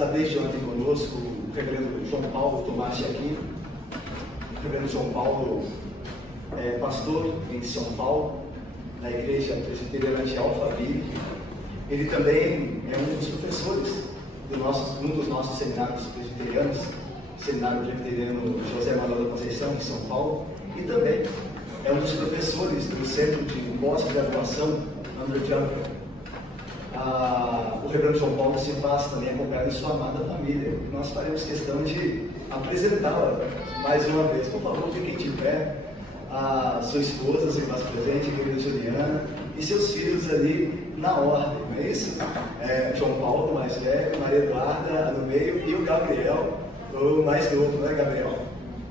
Está desde ontem conosco o reverendo João Paulo Tomás de Aquino. O reverendo João Paulo é pastor em São Paulo, na igreja presbiteriana de Alphaville. Ele também é um dos professores um dos nossos seminários presbiterianos, Seminário Presbiteriano José Manuel da Conceição, em São Paulo, e também é um dos professores do Centro de Pós-Graduação Andrew Juncker. O reverendo João Paulo se faz também acompanhado de sua amada família. Nós faremos questão de apresentá-la mais uma vez. Por favor, fiquem de pé. A sua esposa se faz presente, a querida Juliana, e seus filhos ali na ordem, não é isso? João Paulo, mais velho, Maria Eduarda, no meio, e o Gabriel, o mais novo, não é, Gabriel?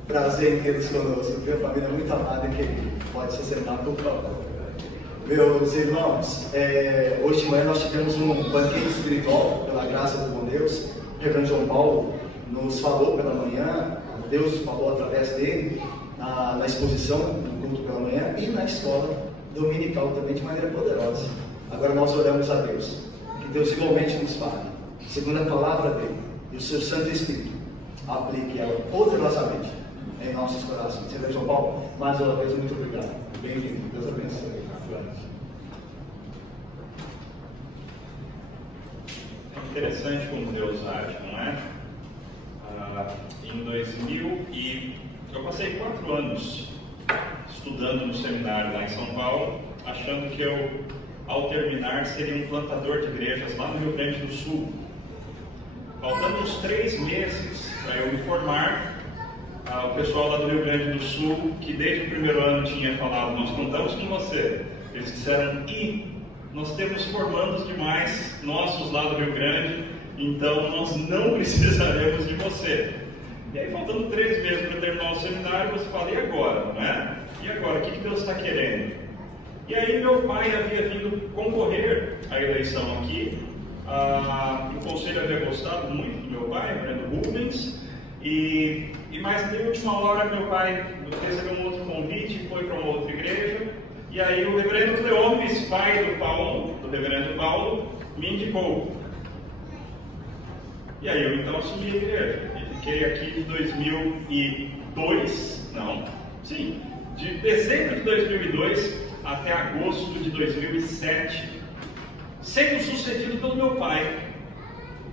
Prazer em tê-los conosco, viu? Família muito amada e querida. Pode se sentar, por favor. Meus irmãos, hoje de manhã nós tivemos um banquete espiritual, pela graça do bom Deus. O reverendo João Paulo nos falou pela manhã, Deus falou através dele, na exposição, no culto pela manhã, e na escola dominical também, de maneira poderosa. Agora nós oramos a Deus, que Deus igualmente nos fale, segundo a palavra dele, e o seu Santo Espírito aplique ela poderosamente em nossos corações. Reverendo João Paulo, mais uma vez, muito obrigado. Bem-vindo. Deus abençoe. É interessante como Deus age, não é? Em 2000, eu passei 4 anos estudando no seminário lá em São Paulo, achando que eu, ao terminar, seria um plantador de igrejas lá no Rio Grande do Sul. Faltando uns 3 meses para eu me formar, o pessoal lá do Rio Grande do Sul, que desde o primeiro ano tinha falado, nós contamos com você, eles disseram, nós temos formandos demais nossos lá do Rio Grande, então nós não precisaremos de você. E aí, faltando 3 meses para terminar o seminário, você fala, e agora, não é? E agora, o que Deus está querendo? E aí, meu pai havia vindo concorrer à eleição aqui, o conselho havia gostado muito do meu pai, Breno Rubens, mas de última hora meu pai recebeu um outro convite, foi para uma outra igreja, e aí o reverendo Cleomes, pai do reverendo Paulo, me indicou. E aí eu então assumi a igreja, e fiquei aqui de de dezembro de 2002 até agosto de 2007, sendo sucedido pelo meu pai,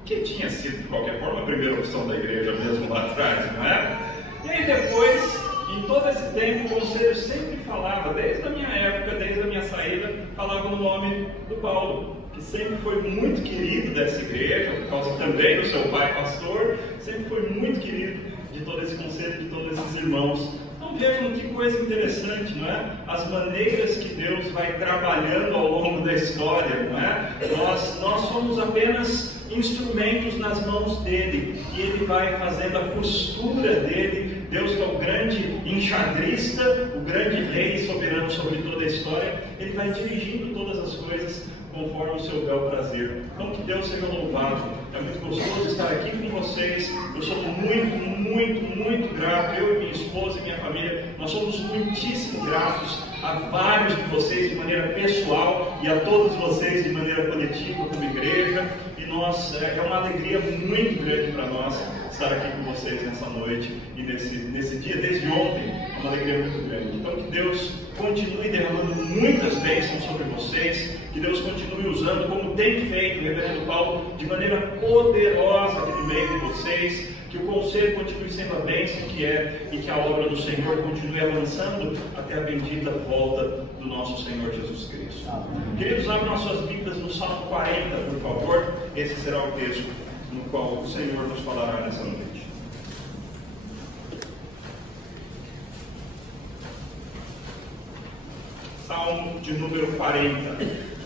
que tinha sido, de qualquer forma, a primeira opção da igreja mesmo lá atrás, não é? E aí depois, em todo esse tempo, o conselho sempre falava, desde a minha época, desde a minha saída, falava no nome do Paulo, que sempre foi muito querido dessa igreja, por causa também do seu pai pastor, sempre foi muito querido de todo esse conselho, de todos esses irmãos. Então vejam que coisa interessante, não é? As maneiras que Deus vai trabalhando ao longo da história, não é? Nós somos apenas instrumentos nas mãos dele, e ele vai fazendo a costura dele. Deus, que é o grande enxadrista, o grande rei soberano sobre toda a história, ele vai dirigindo todas as coisas conforme o seu bel prazer. Então que Deus seja louvado. É muito gostoso estar aqui com vocês. Eu sou muito grato. Eu e minha esposa e minha família, nós somos muitíssimo gratos a vários de vocês de maneira pessoal e a todos vocês de maneira coletiva como igreja. E é uma alegria muito grande para nós estar aqui com vocês nessa noite e nesse dia, desde ontem, é uma alegria muito grande. Então que Deus continue derramando muitas bênçãos sobre vocês, que Deus continue usando, como tem feito o reverendo Paulo, de maneira poderosa aqui no meio de vocês, que o conselho continue sendo a bênção que é, e que a obra do Senhor continue avançando até a bendita volta do nosso Senhor Jesus Cristo. Queridos, abram as suas Bíblias no Salmo 40, por favor. Esse será o texto no qual o Senhor nos falará nessa noite. Salmo de número 40.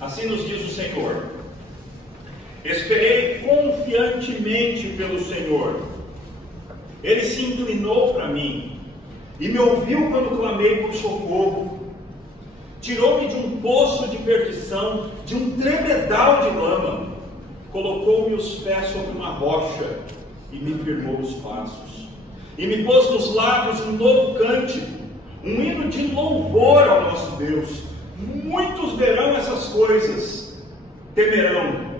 Assim nos diz o Senhor: esperei confiantemente pelo Senhor. Ele se inclinou para mim e me ouviu quando clamei por socorro. Tirou-me de um poço de perdição, de um tremedal de lama. Colocou-me os pés sobre uma rocha e me firmou os passos, e me pôs nos lábios um novo cântico, um hino de louvor ao nosso Deus. Muitos verão essas coisas, temerão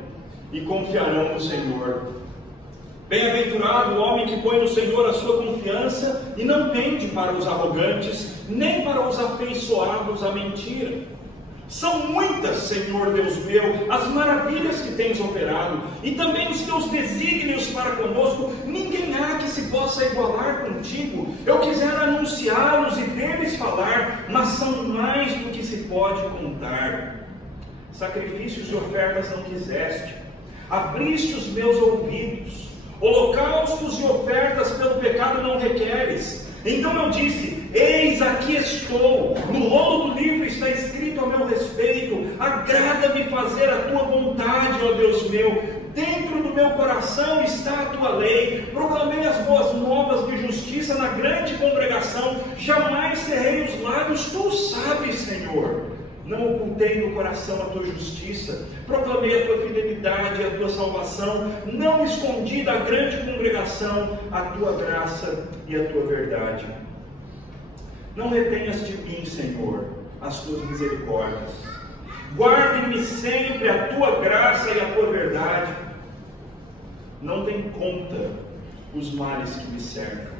e confiarão no Senhor. Bem-aventurado o homem que põe no Senhor a sua confiança e não pende para os arrogantes, nem para os afeiçoados à mentira. São muitas, Senhor Deus meu, as maravilhas que tens operado, e também os teus desígnios para conosco. Ninguém há que se possa igualar contigo. Eu quisera anunciá-los e deles falar, mas são mais do que se pode contar. Sacrifícios e ofertas não quiseste, abriste os meus ouvidos. Holocaustos e ofertas pelo pecado não requeres. Então eu disse: eis aqui estou. No rolo do livro está escrito a meu respeito: agrada-me fazer a tua vontade, ó Deus meu. Dentro do meu coração está a tua lei. Proclamei as boas novas de justiça na grande congregação. Jamais cerrei os lábios, tu sabes, Senhor. Não ocultei no coração a tua justiça, proclamei a tua fidelidade e a tua salvação, não escondi da grande congregação a tua graça e a tua verdade. Não retenhas de mim, Senhor, as tuas misericórdias, guarde-me sempre a tua graça e a tua verdade. Não tem conta os males que me cercam,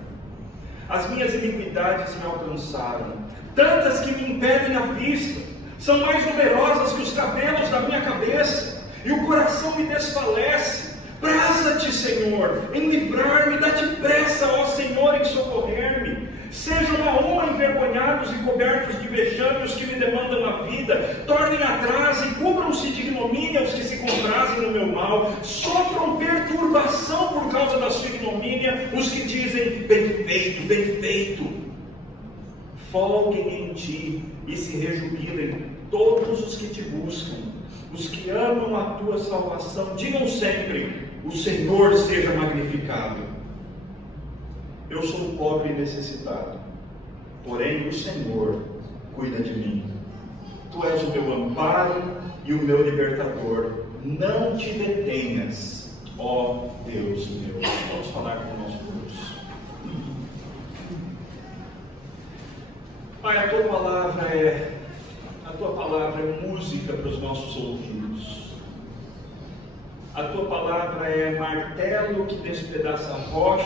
as minhas iniquidades me alcançaram, tantas que me impedem a vista. São mais numerosas que os cabelos da minha cabeça, e o coração me desfalece. Praza-te, Senhor, em livrar-me, dá-te pressa, ó Senhor, em socorrer-me. Sejam a uma envergonhados e cobertos de vexames que me demandam a vida. Tornem atrás e cubram-se de ignomínia os que se comprazem no meu mal. Sofram perturbação por causa da sua ignomínia os que dizem: bem feito, bem feito. Folguem em ti e se rejubilem todos os que te buscam, os que amam a tua salvação. Digam sempre: o Senhor seja magnificado. Eu sou pobre e necessitado, porém o Senhor cuida de mim. Tu és o meu amparo e o meu libertador. Não te detenhas, ó Deus meu. Vamos falar com o nosso Deus. Pai, a tua palavra é música para os nossos ouvidos. A tua palavra é martelo que despedaça a rocha,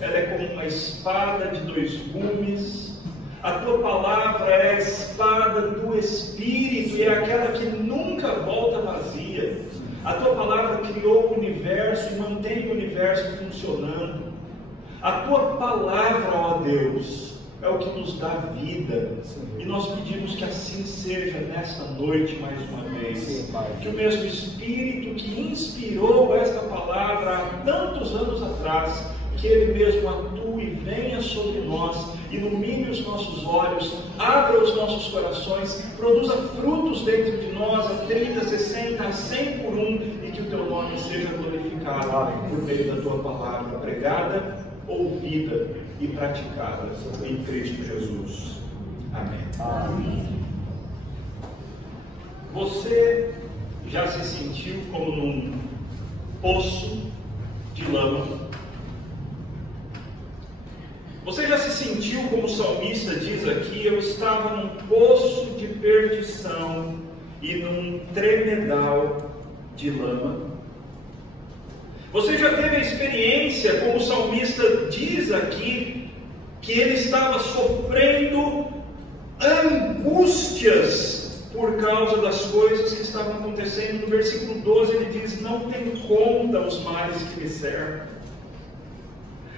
ela é como uma espada de dois gumes. A tua palavra é a espada do Espírito e é aquela que nunca volta vazia. A tua palavra criou o universo e mantém o universo funcionando. A tua palavra, ó Deus, é o que nos dá vida, e nós pedimos que assim seja nesta noite mais uma vez. Que o mesmo Espírito que inspirou esta palavra há tantos anos atrás, que Ele mesmo atue e venha sobre nós, ilumine os nossos olhos, abra os nossos corações, produza frutos dentro de nós a 30, 60, a 100 por um, e que o teu nome seja glorificado por meio da tua palavra pregada, ouvida e praticada em Cristo Jesus. Amém. Amém. Você já se sentiu como num poço de lama? Você já se sentiu como o salmista diz aqui: eu estava num poço de perdição e num tremedal de lama? Você já teve a experiência, como o salmista diz aqui, que ele estava sofrendo angústias por causa das coisas que estavam acontecendo? No versículo 12 ele diz: não tem conta os males que me cercam.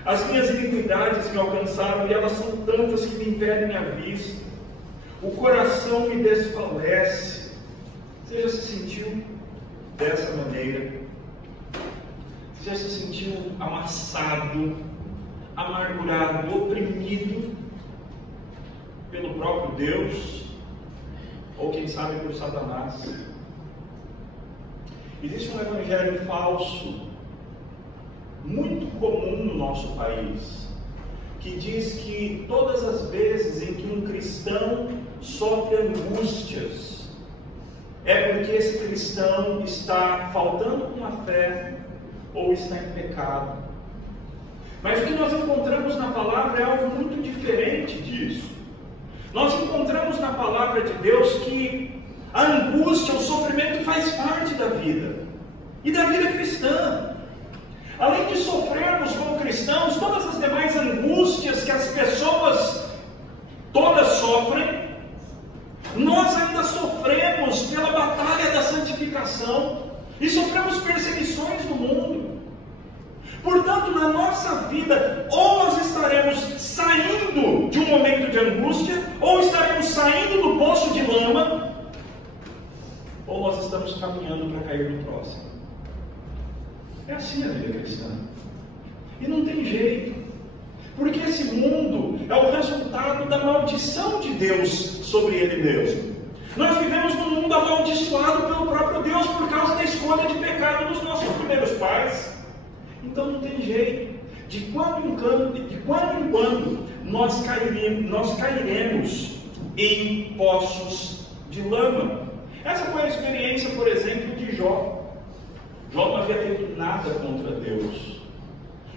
As minhas iniquidades me alcançaram e elas são tantas que me impedem a vista. O coração me desfalece. Você já se sentiu dessa maneira? Você já se sentiu amassado, amargurado, oprimido pelo próprio Deus? Ou quem sabe por Satanás? Existe um evangelho falso, muito comum no nosso país, que diz que todas as vezes em que um cristão sofre angústias, é porque esse cristão está faltando com a fé, ou está em pecado, Mas o que nós encontramos na palavra é algo muito diferente disso. Nós encontramos na palavra de Deus que a angústia, o sofrimento faz parte da vida. E da vida cristã. Além de sofrermos como cristãos, todas as demais angústias que as pessoas todas sofrem, nós ainda sofremos pela batalha da santificação e sofremos perseguições no mundo. Portanto, na nossa vida, ou nós estaremos saindo de um momento de angústia, ou estaremos saindo do poço de lama, ou nós estamos caminhando para cair no próximo. É assim a vida cristã. E não tem jeito. Porque esse mundo é o resultado da maldição de Deus sobre ele mesmo. Nós vivemos num mundo amaldiçoado pelo próprio Deus por causa da escolha de pecado dos nossos primeiros pais. Então não tem jeito. De quando em quando nós cairemos em poços de lama. Essa foi a experiência, por exemplo, de Jó. Jó não havia feito nada contra Deus.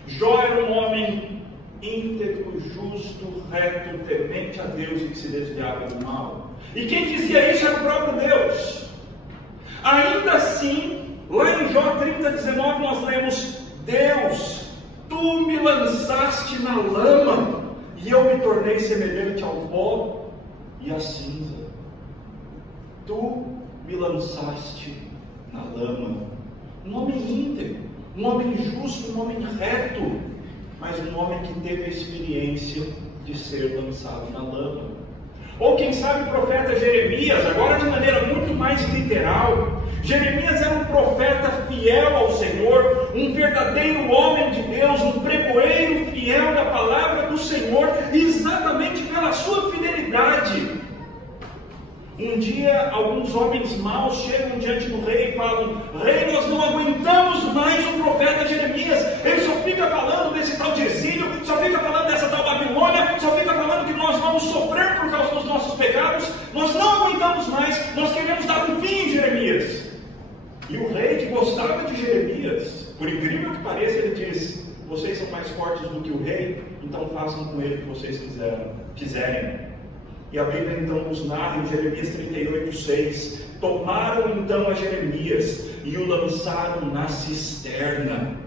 Jó era um homem íntegro, justo, reto, temente a Deus e que se desviava do mal. E quem dizia isso era o próprio Deus. Ainda assim, lá em Jó 30:19 nós lemos: Deus, tu me lançaste na lama e eu me tornei semelhante ao pó e à cinza. Tu me lançaste na lama. Um homem íntegro, um homem justo, um homem reto, mas um homem que teve a experiência de ser lançado na lama. Ou quem sabe o profeta Jeremias, agora de maneira muito mais literal. Jeremias era um profeta fiel ao Senhor, um verdadeiro homem de Deus, um pregoeiro fiel da palavra do Senhor, exatamente pela sua fidelidade. Um dia, alguns homens maus chegam diante do rei e falam: Rei, nós não aguentamos mais o profeta Jeremias. Ele só fica falando desse tal de exílio, só fica falando dessa tal Babilônia, só fica falando que nós vamos sofrer por causa dos nossos pecados. Nós não aguentamos mais, nós queremos dar um fim em Jeremias. E o rei, que gostava de Jeremias, por incrível que pareça, ele diz: vocês são mais fortes do que o rei, então façam com ele o que vocês quiserem. E a Bíblia então nos narra em Jeremias 38:6: tomaram então a Jeremias e o lançaram na cisterna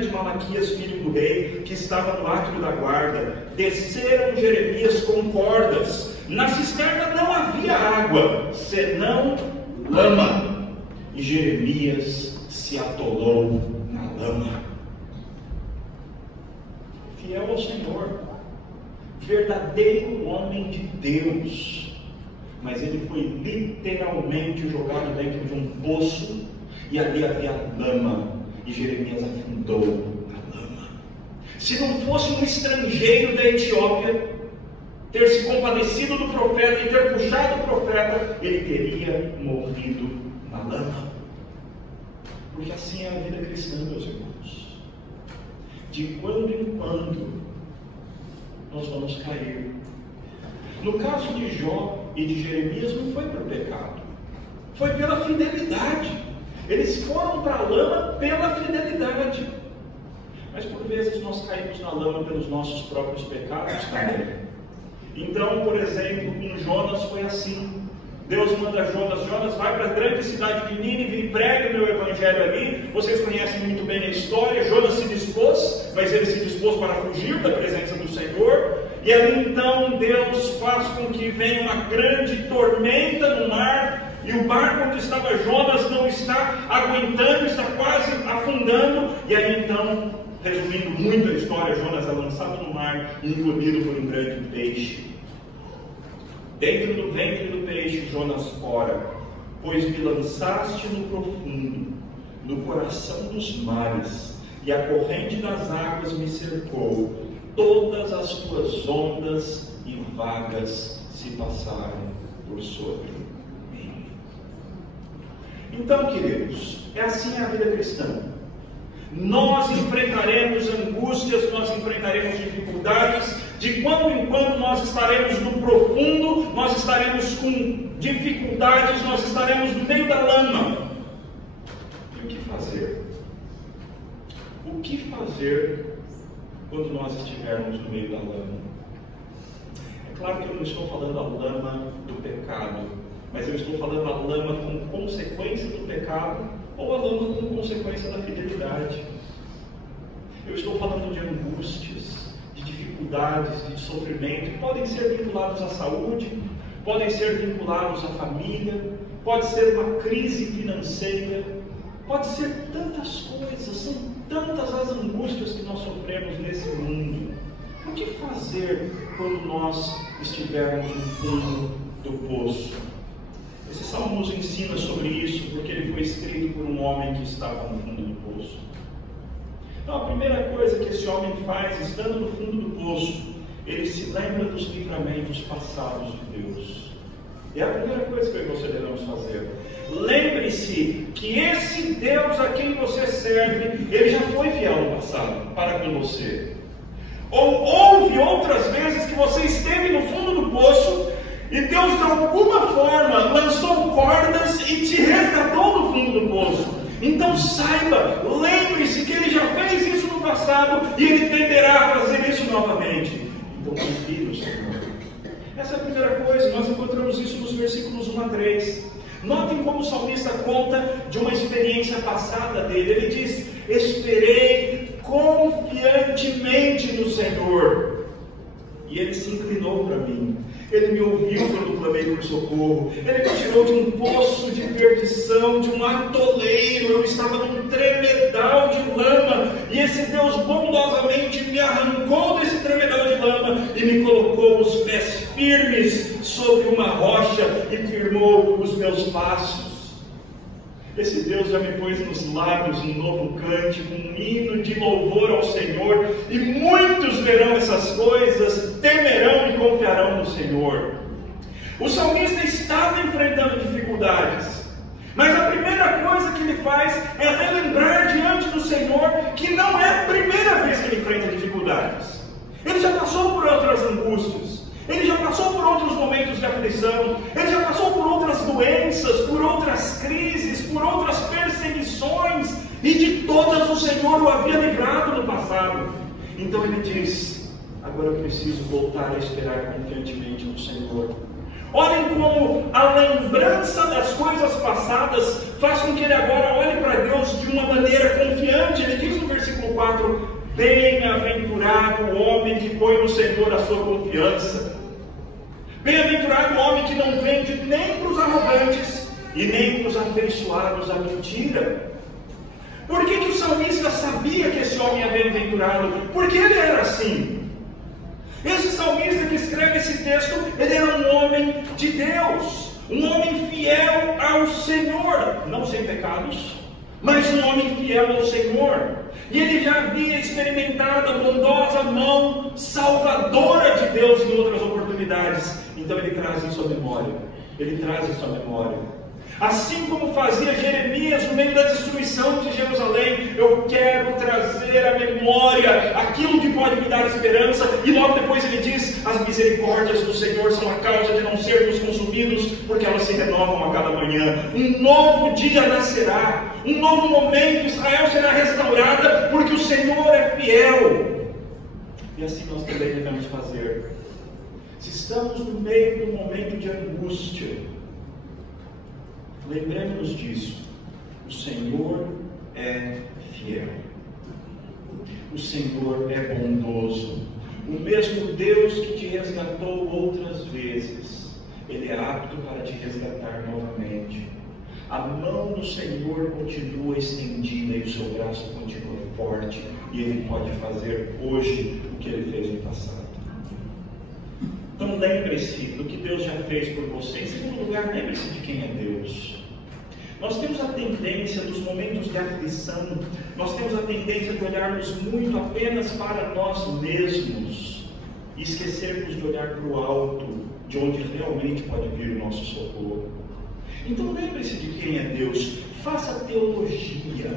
de Malaquias, filho do rei, que estava no átrio da guarda. Desceram Jeremias com cordas. Na cisterna não havia água, senão lama. E Jeremias se atolou na lama. Fiel ao Senhor, verdadeiro homem de Deus, mas ele foi literalmente jogado dentro de um poço, e ali havia lama, e Jeremias afundou na lama. Se não fosse um estrangeiro da Etiópia ter se compadecido do profeta e ter puxado o profeta, ele teria morrido na lama. Porque assim é a vida cristã, meus irmãos. De quando em quando nós vamos cair. No caso de Jó e de Jeremias, não foi por pecado, foi pela fidelidade. Eles foram para a lama pela fidelidade. Mas por vezes nós caímos na lama pelos nossos próprios pecados também. Então, por exemplo, com Jonas foi assim. Deus manda Jonas, vai para a grande cidade de Nínive e prega o meu evangelho ali. Vocês conhecem muito bem a história. Jonas se dispôs, mas ele se dispôs para fugir da presença do Senhor. E ali então Deus faz com que venha uma grande tormenta no mar, e o barco onde estava Jonas não está aguentando, está quase afundando. E aí então, resumindo muito a história, Jonas é lançado no mar e engolido por um grande peixe. Dentro do ventre do peixe, Jonas ora: pois me lançaste no profundo, no coração dos mares, e a corrente das águas me cercou. Todas as tuas ondas e vagas se passaram por sobre mim. Então, queridos, é assim a vida cristã. Nós enfrentaremos angústias, nós enfrentaremos dificuldades. De quando em quando nós estaremos no profundo, nós estaremos com dificuldades, nós estaremos no meio da lama. E o que fazer? O que fazer quando nós estivermos no meio da lama. É claro que eu não estou falando a lama do pecado, mas eu estou falando a lama como consequência do pecado ou a lama como consequência da fidelidade. Eu estou falando de angústias, de dificuldades, de sofrimento, que podem ser vinculados à saúde, podem ser vinculados à família, pode ser uma crise financeira, pode ser tantas coisas, são tantas as angústias que nós sofremos nesse mundo. O que fazer quando nós estivermos no fundo do poço? Esse salmo nos ensina sobre isso, porque ele foi escrito por um homem que estava no fundo do poço. Então, a primeira coisa que esse homem faz, estando no fundo do poço, ele se lembra dos livramentos passados de Deus. E é a primeira coisa que eu e você devemos fazer. Lembre-se que esse Deus a quem você serve, ele já foi fiel no passado para com você. Ou houve outras vezes que você esteve no fundo do poço e Deus de alguma forma lançou cordas e te resgatou do fundo do poço. Então saiba, lembre-se que ele já fez isso no passado e ele tenderá a fazer isso novamente. Então confie no Senhor. Essa é a primeira coisa, nós encontramos isso nos versículos 1 a 3. Notem como o salmista conta de uma experiência passada dele. Ele diz: esperei confiantemente no Senhor, e Ele se inclinou para mim. Ele me ouviu quando clamei por socorro. Ele me tirou de um poço de perdição, de um atoleiro. Eu estava num tremedal de lama, e esse Deus bondosamente me arrancou desse tremedal de lama e me colocou os pés firmes sobre uma rocha e firmou os meus passos. Esse Deus já me pôs nos lábios um novo cântico, um hino de louvor ao Senhor, e muitos verão essas coisas, temerão e confiarão no Senhor. O salmista estava enfrentando dificuldades, mas a primeira coisa que ele faz é relembrar diante do Senhor que não é a primeira vez que ele enfrenta dificuldades. Ele já passou por outras angústias, ele já passou por outros momentos de aflição, ele já passou por outras doenças, por outras crises, por outras perseguições, e de todas o Senhor o havia livrado no passado. Então ele diz: agora eu preciso voltar a esperar confiantemente no Senhor. Olhem como a lembrança das coisas passadas faz com que ele agora olhe para Deus de uma maneira confiante. Ele diz no versículo 4: bem-aventurado o homem que põe no Senhor a sua confiança. Bem-aventurado o homem que não vende nem para os arrogantes e nem para os afeiçoados à mentira. Por que o salmista sabia que esse homem é bem-aventurado? Porque ele era assim. Esse salmista que escreve esse texto, ele era um homem de Deus, um homem fiel ao Senhor, não sem pecados, mas um homem fiel ao Senhor. E ele já havia experimentado a bondosa mão salvadora de Deus em outras oportunidades. Então ele traz isso à memória. Ele traz isso à memória. Assim como fazia Jeremias no meio da destruição de Jerusalém, eu quero trazer à memória aquilo que pode me dar esperança. E logo depois ele diz: as misericórdias do Senhor são a causa de não sermos consumidos, porque elas se renovam a cada manhã. Um novo dia nascerá, um novo momento, Israel será restaurada, porque o Senhor é fiel. E assim nós também devemos fazer. Se estamos no meio de um momento de angústia, lembremos disso: o Senhor é fiel, o Senhor é bondoso. O mesmo Deus que te resgatou outras vezes, Ele é apto para te resgatar novamente. A mão do Senhor continua estendida e o seu braço continua forte, e Ele pode fazer hoje o que Ele fez no passado. Então lembre-se do que Deus já fez por você. Em segundo lugar, lembre-se de quem é Deus. Nós temos a tendência, nos momentos de aflição, nós temos a tendência de olharmos muito apenas para nós mesmos e esquecermos de olhar para o alto, de onde realmente pode vir o nosso socorro. Então lembre-se de quem é Deus. Faça teologia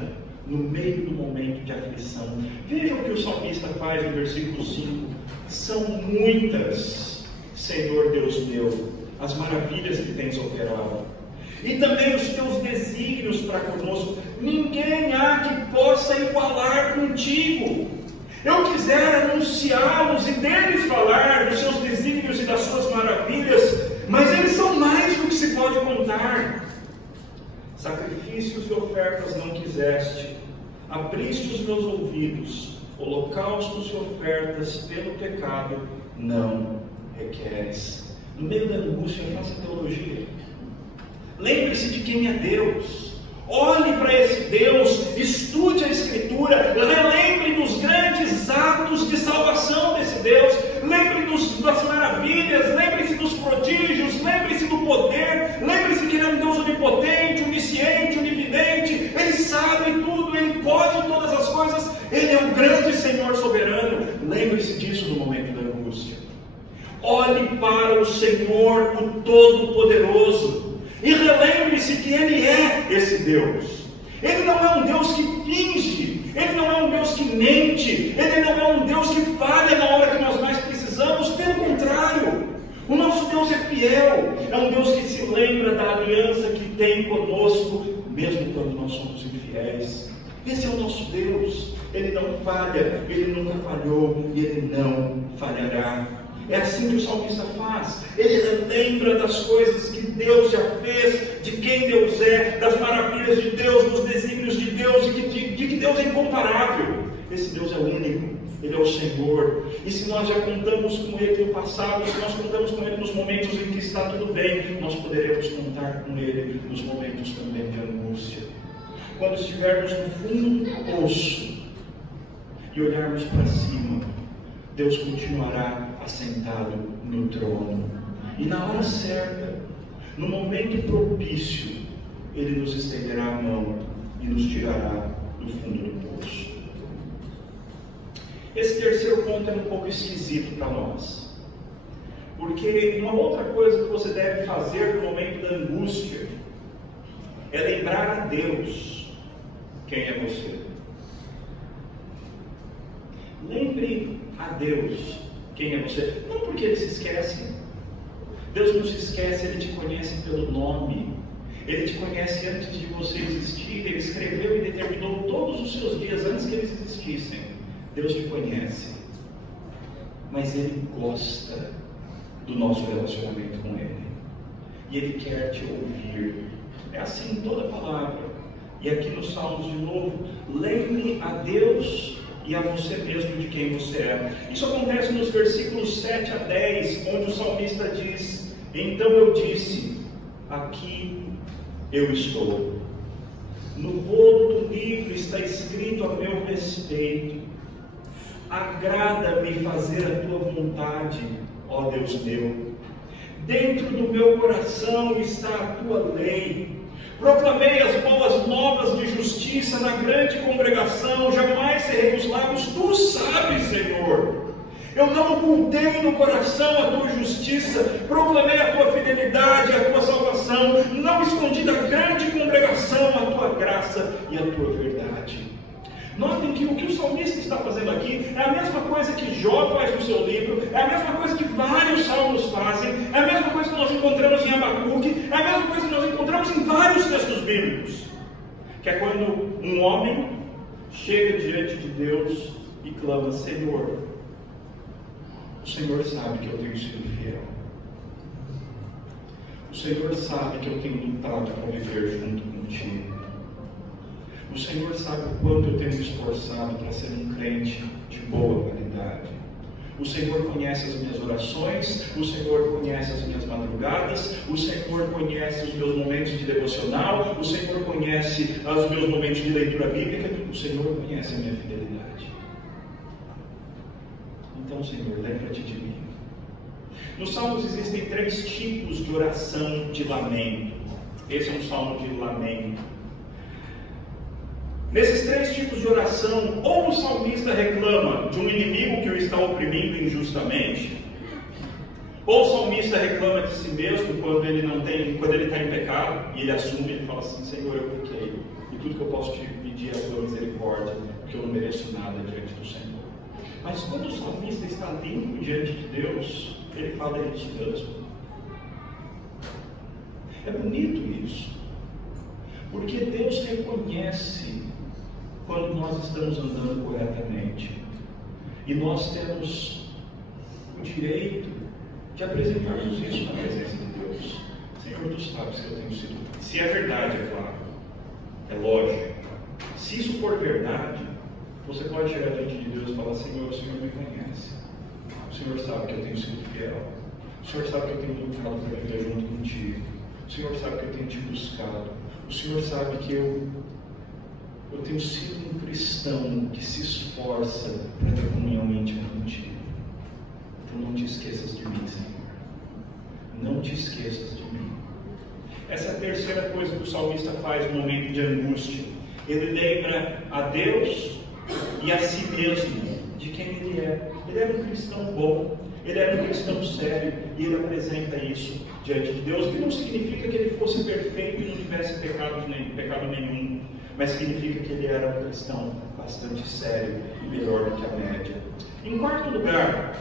no meio do momento de aflição. Veja o que o salmista faz no versículo 5. São muitas, Senhor Deus meu, as maravilhas que tens operado, e também os teus desígnios para conosco. Ninguém há que possa igualar contigo. eu quiser anunciá-los e deles falar dos seus desígnios e das suas maravilhas, mas eles são mais do que se pode contar. Sacrifícios e ofertas não quiseste, abriste os meus ouvidos, holocaustos e ofertas pelo pecado não requeres. No meio da angústia, faça teologia. Lembre-se de quem é Deus. Olhe para esse Deus, estude a Escritura, relembre dos grandes atos de salvação desse Deus, lembre das maravilhas, lembre-se dos prodígios, lembre-se do poder, lembre-se que Ele é um Deus onipotente, onisciente, onividente, Ele sabe tudo, Ele pode todas as coisas, Ele é um grande Senhor soberano. Lembre-se disso no momento da angústia. Olhe para o Senhor, o Todo-Poderoso, e relembre-se que Ele é esse Deus. Ele não é um Deus que finge, Ele não é um Deus que mente, Ele não é um Deus que falha na hora que nós mais precisamos. Pelo contrário, o nosso Deus é fiel, é um Deus que se lembra da aliança que tem conosco, mesmo quando nós somos infiéis. Esse é o nosso Deus. Ele não falha, Ele nunca falhou e Ele não falhará. É assim que o salmista faz. Ele lembra das coisas que Deus já fez, de quem Deus é, das maravilhas de Deus, dos desígnios de Deus, e de que Deus é incomparável. Esse Deus é único, Ele é o Senhor. E se nós já contamos com Ele no passado, se nós contamos com Ele nos momentos em que está tudo bem, nós poderemos contar com Ele nos momentos também de angústia. Quando estivermos no fundo do poço e olharmos para cima, Deus continuará assentado no trono, e na hora certa, no momento propício, Ele nos estenderá a mão e nos tirará do fundo do poço. Esse terceiro ponto é um pouco esquisito para nós, porque uma outra coisa que você deve fazer no momento da angústia é lembrar a Deus quem é você. Lembre a Deus quem é você. Não porque Ele se esquece. Deus não se esquece, Ele te conhece pelo nome. Ele te conhece antes de você existir. Ele escreveu e determinou todos os seus dias antes que eles existissem. Deus te conhece. Mas Ele gosta do nosso relacionamento com Ele. E Ele quer te ouvir. É assim em toda palavra. E aqui nos Salmos de novo, lembre a Deus e a você mesmo de quem você é. Isso acontece nos versículos 7 a 10, onde o salmista diz: então eu disse, aqui eu estou. No rolo do livro está escrito a meu respeito: agrada-me fazer a tua vontade, ó Deus meu. Dentro do meu coração está a tua lei. Proclamei as boas novas de justiça na grande congregação, jamais cerrei os lábios, tu sabes, Senhor. Eu não ocultei no coração a tua justiça, proclamei a tua fidelidade, a tua salvação, não escondi da grande congregação a tua graça e a tua verdade. Notem que o que o salmista está fazendo aqui é a mesma coisa que Jó faz no seu livro, é a mesma coisa que vários salmos fazem, é a mesma coisa que nós encontramos em Abacuque, é a mesma coisa que nós encontramos em vários textos bíblicos, que é quando um homem chega diante de Deus e clama: Senhor, o Senhor sabe que eu tenho sido fiel, o Senhor sabe que eu tenho lutado para viver junto contigo. O Senhor sabe o quanto eu tenho me esforçado para ser um crente de boa qualidade. O Senhor conhece as minhas orações, o Senhor conhece as minhas madrugadas, o Senhor conhece os meus momentos de devocional, o Senhor conhece os meus momentos de leitura bíblica, o Senhor conhece a minha fidelidade. Então, Senhor, lembra-te de mim. Nos Salmos existem 3 tipos de oração de lamento. Esse é um salmo de lamento. Nesses 3 tipos de oração, ou o salmista reclama de um inimigo que o está oprimindo injustamente, ou o salmista reclama de si mesmo quando ele está em pecado, e ele assume, ele fala assim: Senhor, eu pequei, e tudo que eu posso te pedir é a tua misericórdia, porque eu não mereço nada diante do Senhor. Mas quando o salmista está limpo diante de Deus, ele fala: Ele te ama. É bonito isso, porque Deus reconhece quando nós estamos andando corretamente. E nós temos o direito de apresentarmos isso na presença de Deus. Senhor, tu sabes que eu tenho sido. Se é verdade, é claro, é lógico. Se isso for verdade, você pode chegar diante de Deus e falar: Senhor, o Senhor me conhece. O Senhor sabe que eu tenho sido fiel. O Senhor sabe que eu tenho lutado para viver junto contigo. O Senhor sabe que eu tenho te buscado. O Senhor sabe que eu tenho sido um cristão que se esforça para ter comunhão íntima contigo. Então não te esqueças de mim, Senhor. Não te esqueças de mim. Essa é a terceira coisa que o salmista faz no momento de angústia. Ele lembra a Deus e a si mesmo de quem ele é. Ele era um cristão bom, ele era um cristão sério, e ele apresenta isso diante de Deus, que não significa que ele fosse perfeito e não tivesse pecado nenhum, mas significa que ele era um cristão bastante sério e melhor do que a média. Em quarto lugar,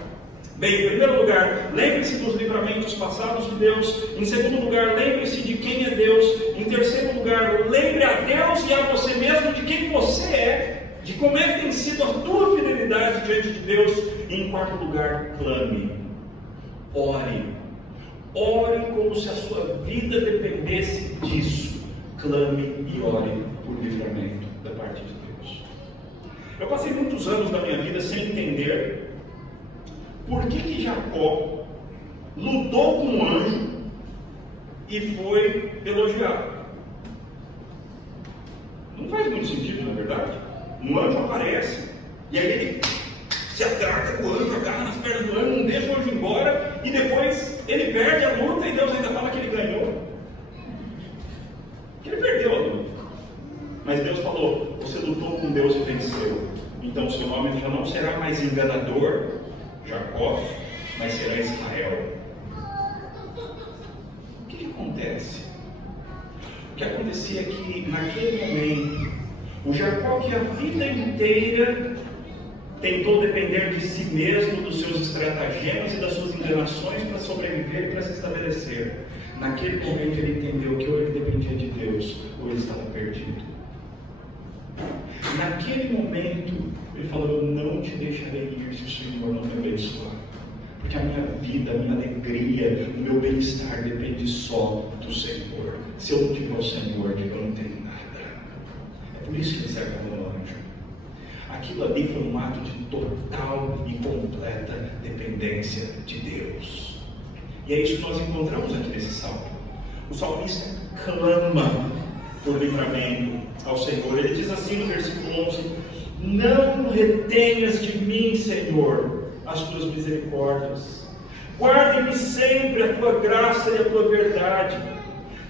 em primeiro lugar, lembre-se dos livramentos passados de Deus. Em segundo lugar, lembre-se de quem é Deus. Em terceiro lugar, lembre a Deus e a você mesmo de quem você é, de como é que tem sido a tua fidelidade diante de Deus. E em quarto lugar, clame, ore. Ore como se a sua vida dependesse disso. Clame e ore por livramento da parte de Deus. Eu passei muitos anos da minha vida sem entender por que Jacó lutou com um anjo e foi elogiado. Não faz muito sentido, na verdade. Um anjo aparece e aí ele se agarra com o anjo, agarra nas pernas do anjo, não deixa o anjo embora, e depois ele perde a luta e Deus ainda fala que ele ganhou. Que ele perdeu a luta. Mas Deus falou: você lutou com Deus e venceu. Então seu nome já não será mais enganador, Jacó, mas será Israel. O que acontece? O que acontecia é que naquele momento, o Jacó, que a vida inteira tentou depender de si mesmo, dos seus estratagemas e das suas enganações para sobreviver e para se estabelecer, naquele momento ele entendeu que ou ele dependia de Deus ou ele estava perdido. Naquele momento ele falou: eu não te deixarei ir se o Senhor não me abençoar, porque a minha vida, a minha alegria, o meu bem-estar depende só do Senhor. Se eu não tiver o Senhor, eu não tenho nada. É por isso que ele serve como anjo. Aquilo ali foi um ato de total e completa dependência de Deus. E é isso que nós encontramos aqui nesse salmo. O salmista clama por livramento ao Senhor. Ele diz assim no versículo 11: não retenhas de mim, Senhor, as tuas misericórdias. Guarda-me sempre a tua graça e a tua verdade.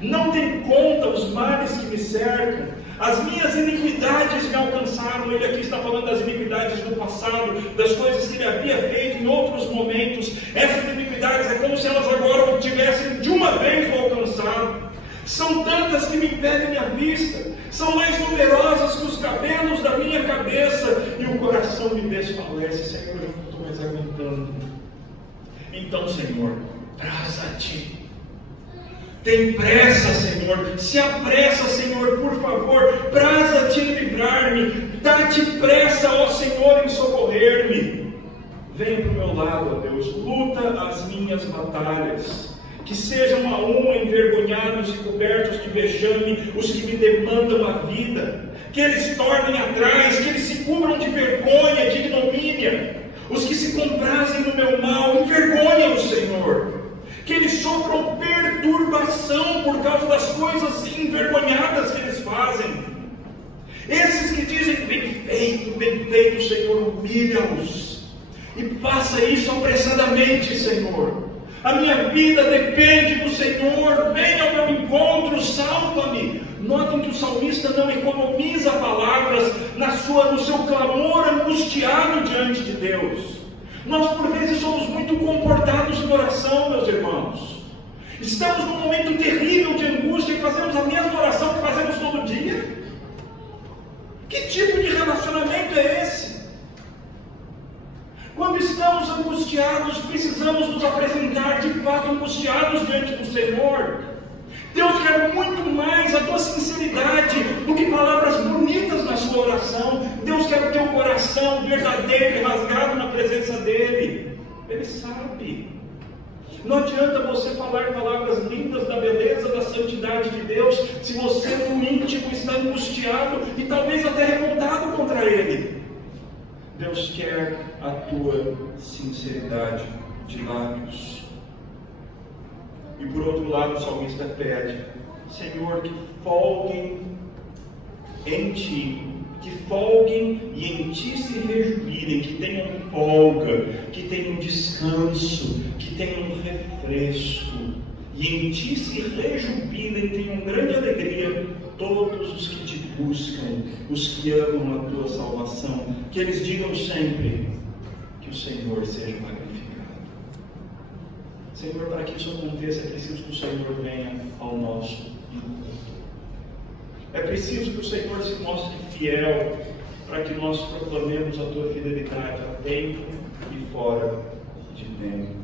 Não tem conta os males que me cercam. As minhas iniquidades me alcançaram. Ele aqui está falando das iniquidades do passado, das coisas que ele havia feito em outros momentos. Essas iniquidades é como se elas agora o tivessem de uma vez o alcançado. São tantas que me impedem a vista, são mais numerosas que os cabelos da minha cabeça, e o coração me desfalece. Senhor, eu não estou mais aguentando. Então, Senhor, praza-te. Tem pressa, Senhor. Se apressa, Senhor, por favor. Praza-te em livrar-me. Dá-te pressa, ó Senhor, em socorrer-me. Venha para o meu lado, ó Deus. Luta as minhas batalhas. Que sejam a uma envergonhados e cobertos de vexame os que me demandam a vida. Que eles tornem atrás, que eles se cubram de vergonha, de ignomínia. Os que se comprazem no meu mal, envergonham o Senhor. Que eles sofram perturbação por causa das coisas envergonhadas que eles fazem. Esses que dizem: bem feito, Senhor, humilha-os. E faça isso apressadamente, Senhor. A minha vida depende do Senhor. Venha ao meu encontro, salva-me. Notem que o salmista não economiza palavras no seu clamor angustiado diante de Deus. Nós por vezes somos muito comportados em oração, meus irmãos. Estamos num momento terrível de angústia e fazemos a mesma oração que fazemos todo dia. Que tipo de relacionamento é esse? Quando estamos angustiados, precisamos nos apresentar de fato angustiados diante do Senhor. Deus quer muito mais a tua sinceridade do que palavras bonitas na sua oração. Deus quer o teu coração verdadeiro e rasgado na presença dEle. Ele sabe. Não adianta você falar palavras lindas da beleza, da santidade de Deus, se você no íntimo está angustiado e talvez até revoltado contra Ele. Deus quer a tua sinceridade de lábios. E por outro lado, o salmista pede: Senhor, que folguem em Ti, que folguem e em Ti se rejubilem, que tenham folga, que tenham descanso, que tenham refresco, e em Ti se rejubilem, tenham grande alegria todos os que Te buscam, os que amam a Tua salvação, que eles digam sempre: que o Senhor seja magnificado. Senhor, para que isso aconteça, é preciso que o Senhor venha ao nosso encontro. É preciso que o Senhor se mostre fiel, para que nós proclamemos a Tua fidelidade a tempo e fora de tempo.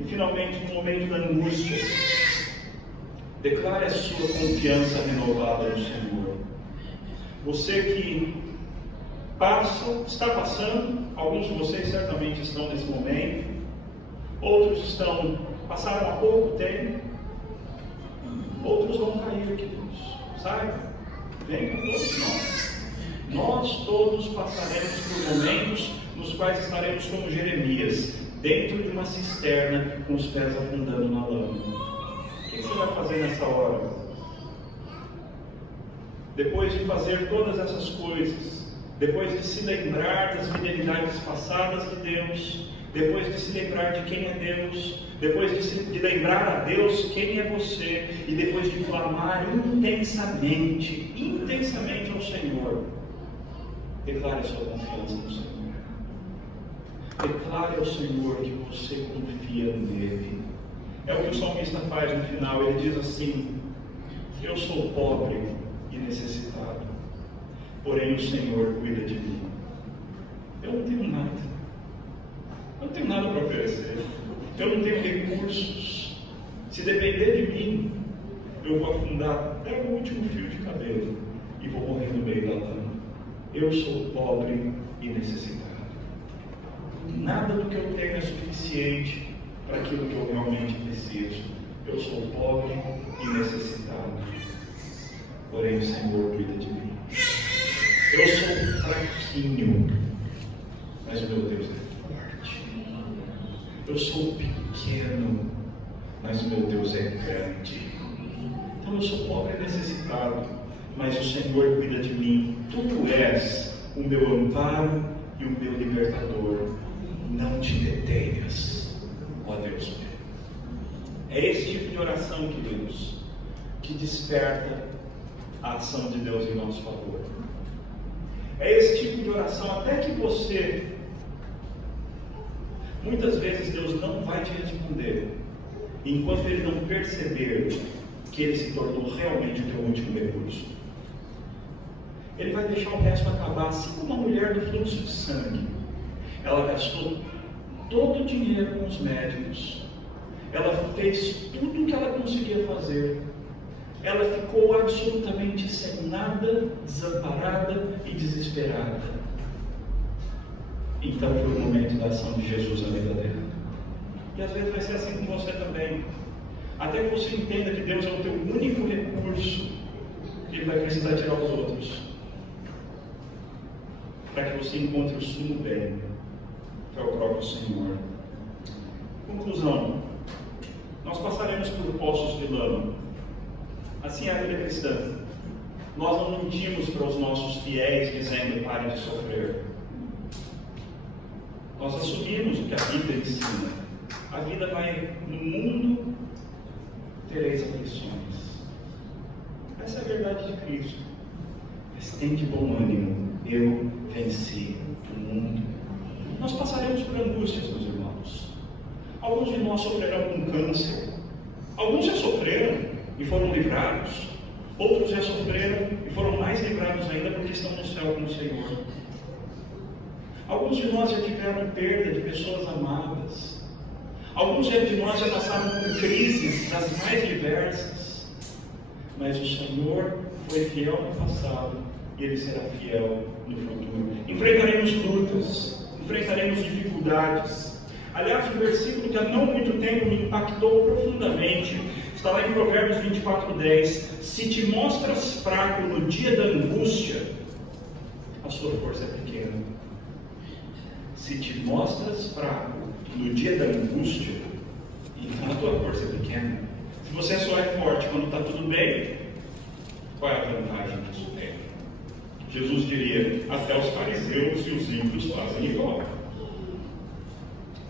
E finalmente, no momento da angústia, declare a sua confiança renovada no Senhor. Você que está passando, alguns de vocês certamente estão nesse momento, outros passaram há pouco tempo, outros vão cair aqui, saiba, venham todos nós. Nós todos passaremos por momentos nos quais estaremos como Jeremias, dentro de uma cisterna com os pés afundando na lama. O que você vai fazer nessa hora? Depois de fazer todas essas coisas, depois de se lembrar das fidelidades passadas de Deus, depois de se lembrar de quem é Deus, depois de lembrar a Deus quem é você, e depois de clamar intensamente ao Senhor, declare a sua confiança no Senhor. Declare ao Senhor que você confia nele. É o que o salmista faz no final. Ele diz assim: eu sou pobre e necessitado, porém o Senhor cuida de mim. Eu não tenho nada. Eu não tenho nada para oferecer. Eu não tenho recursos. Se depender de mim, eu vou afundar até o último fio de cabelo e vou morrer no meio da lama. Eu sou pobre e necessitado. Nada do que eu tenho é suficiente para aquilo que eu realmente preciso. Eu sou pobre e necessitado, porém o Senhor cuida de mim. Eu sou fraquinho, mas o meu Deus é forte. Eu sou pequeno, mas o meu Deus é grande. Então eu sou pobre e necessitado, mas o Senhor cuida de mim. Tu és o meu amparo e o meu libertador. Não te detenhas, ó Deus meu. É esse tipo de oração, queridos, que desperta a ação de Deus em nosso favor. É esse tipo de oração, até que você, muitas vezes Deus não vai te responder, enquanto Ele não perceber que Ele se tornou realmente o teu último recurso. Ele vai deixar o resto acabar, assim como a mulher do fluxo de sangue. Ela gastou todo o dinheiro com os médicos. Ela fez tudo o que ela conseguia fazer. Ela ficou absolutamente sem nada, desamparada e desesperada. Então foi o momento da ação de Jesus na vida dela. E às vezes vai ser assim com você também. Até que você entenda que Deus é o teu único recurso, Ele vai precisar tirar os outros, para que você encontre o sumo bem, que é o próprio Senhor. Conclusão: nós passaremos por poços de lama. Assim é a vida cristã. Nós não mentimos para os nossos fiéis dizendo: pare de sofrer. Nós assumimos o que a Bíblia ensina. A vida vai: no mundo tereis aflições. Essa é a verdade de Cristo. Mas tem de bom ânimo, eu venci o mundo. Nós passaremos por angústias, meus irmãos. Alguns de nós sofrerão com câncer. Alguns já sofreram e foram livrados. Outros já sofreram e foram mais livrados ainda porque estão no céu com o Senhor. Alguns de nós já tiveram perda de pessoas amadas. Alguns de nós já passaram por crises das mais diversas. mas o Senhor foi fiel no passado e Ele será fiel no futuro. Enfrentaremos lutas, enfrentaremos dificuldades. Aliás, um versículo que há não muito tempo me impactou profundamente está lá em Provérbios 24:10. Se te mostras fraco no dia da angústia, a sua força é pequena. Se te mostras fraco no dia da angústia, então a tua força é pequena. Se você só é forte quando está tudo bem, qual é a vantagem disso tem? Jesus diria, até os fariseus e os ímpios fazem igual.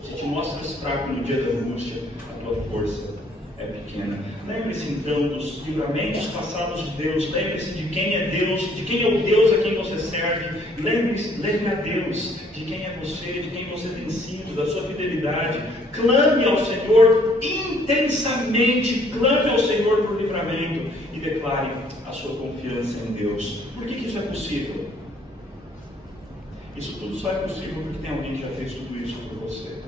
Se te mostras fraco no dia da angústia, a tua força é pequena. Lembre-se então dos livramentos passados de Deus. Lembre-se de quem é Deus, de quem é o Deus a quem você serve. Lembre a Deus de quem é você, de quem você tem sido, da sua fidelidade. Clame ao Senhor intensamente, clame ao Senhor por livramento e declare a sua confiança em Deus. Por que isso é possível? Isso tudo só é possível porque tem alguém que já fez tudo isso por você.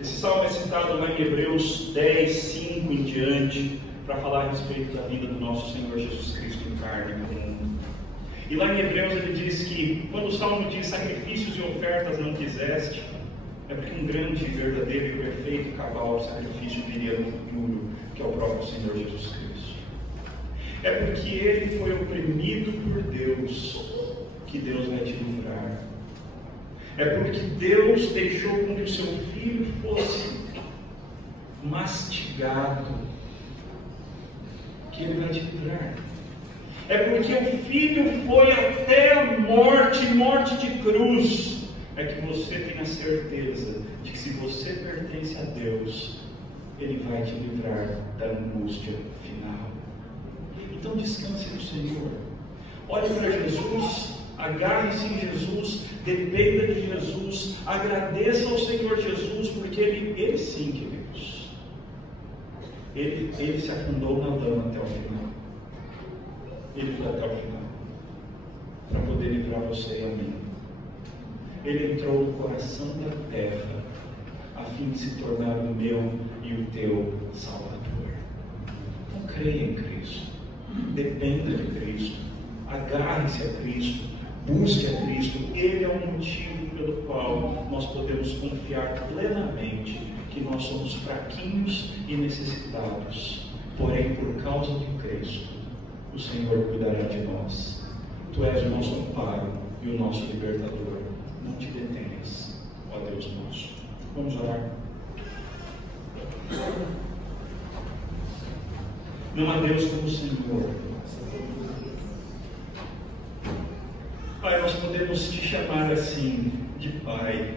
Esse salmo é citado lá em Hebreus 10, 5 em diante, para falar a respeito da vida do nosso Senhor Jesus Cristo em carne comum. E lá em Hebreus ele diz que, quando o salmo diz sacrifícios e ofertas não quiseste, é porque um grande, verdadeiro e perfeito e cabal sacrifício viria no futuro, que é o próprio Senhor Jesus Cristo. É porque ele foi oprimido por Deus, que Deus vai te livrar. É porque Deus deixou com que o seu filho fosse mastigado, que ele vai te livrar. É porque o filho foi até a morte, morte de cruz, é que você tem a certeza de que se você pertence a Deus, Ele vai te livrar da angústia final. Então descanse no Senhor. Olhe para Jesus, agarre-se em Jesus, dependa de Jesus, agradeça ao Senhor Jesus, porque Ele sim, queridos, Ele se afundou na lama até o final. Ele foi até o final, para poder livrar você e a mim. Ele entrou no coração da terra, a fim de se tornar o meu e o teu Salvador. Então creia em Cristo, dependa de Cristo, agarre-se a Cristo, busque a Cristo. Ele é o motivo pelo qual nós podemos confiar plenamente que nós somos fraquinhos e necessitados, porém por causa de Cristo, o Senhor cuidará de nós. Tu és o nosso amparo e o nosso libertador. Não te detenhas, ó Deus nosso. Vamos orar. Não há Deus como o Senhor. Pai, nós podemos te chamar assim, de Pai.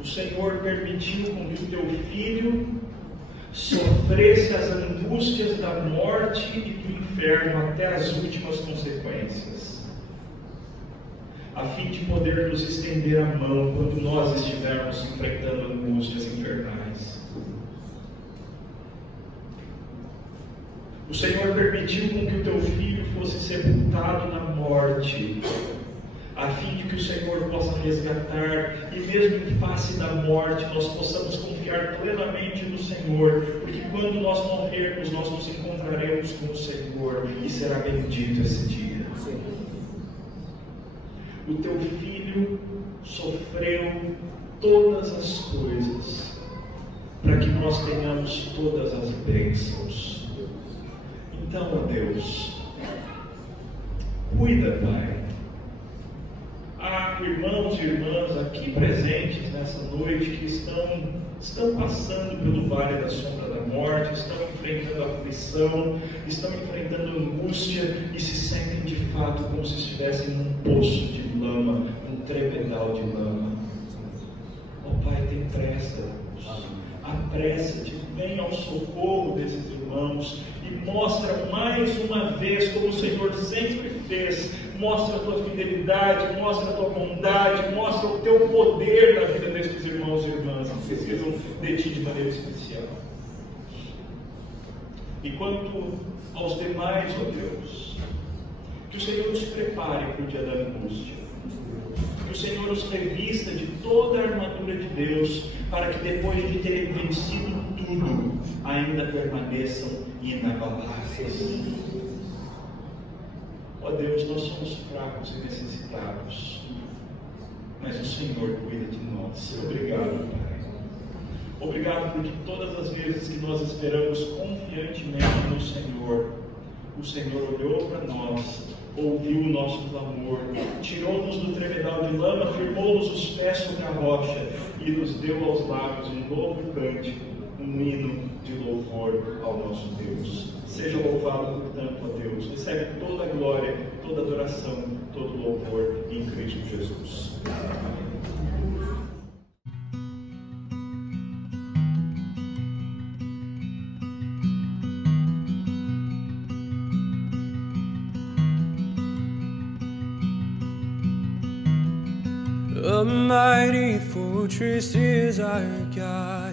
O Senhor permitiu com que o teu Filho sofresse as angústias da morte e do inferno até as últimas consequências, a fim de poder nos estender a mão quando nós estivermos enfrentando angústias infernais. O Senhor permitiu com que o teu Filho fosse sepultado na morte, a fim de que o Senhor possa resgatar, e mesmo em face da morte, nós possamos confiar plenamente no Senhor, porque quando nós morrermos, nós nos encontraremos com o Senhor, e será bendito esse dia. O teu Filho sofreu todas as coisas, para que nós tenhamos todas as bênçãos. Então, ó Deus, cuida, Pai. Há irmãos e irmãs aqui presentes nessa noite que estão passando pelo vale da sombra da morte, estão enfrentando aflição, estão enfrentando angústia e se sentem de fato como se estivessem num poço de lama, num tremedal de lama. Ó Pai, tem pressa, apressa-te, vem ao socorro desses irmãos e mostra mais uma vez, como o Senhor sempre fez, mostra a tua fidelidade, mostra a tua bondade, mostra o teu poder na vida destes irmãos e irmãs que precisam de ti de maneira especial. E quanto aos demais, ó Deus, que o Senhor nos prepare para o dia da angústia, que o Senhor nos revista de toda a armadura armadura de Deus, para que depois de terem vencido tudo, ainda permaneçam inabaláveis. Ó Deus, nós somos fracos e necessitados, mas o Senhor cuida de nós. Obrigado, Pai. Obrigado porque todas as vezes que nós esperamos confiantemente no Senhor, o Senhor olhou para nós, ouviu o nosso clamor, tirou-nos do tremedal de lama, firmou-nos os pés sobre a rocha e nos deu aos lábios um novo cântico, um hino de louvor ao nosso Deus. Seja louvado, portanto, ó Deus. Recebe toda a glória, toda a adoração, todo o louvor em Cristo Jesus. Amém. A mighty fortress is our God.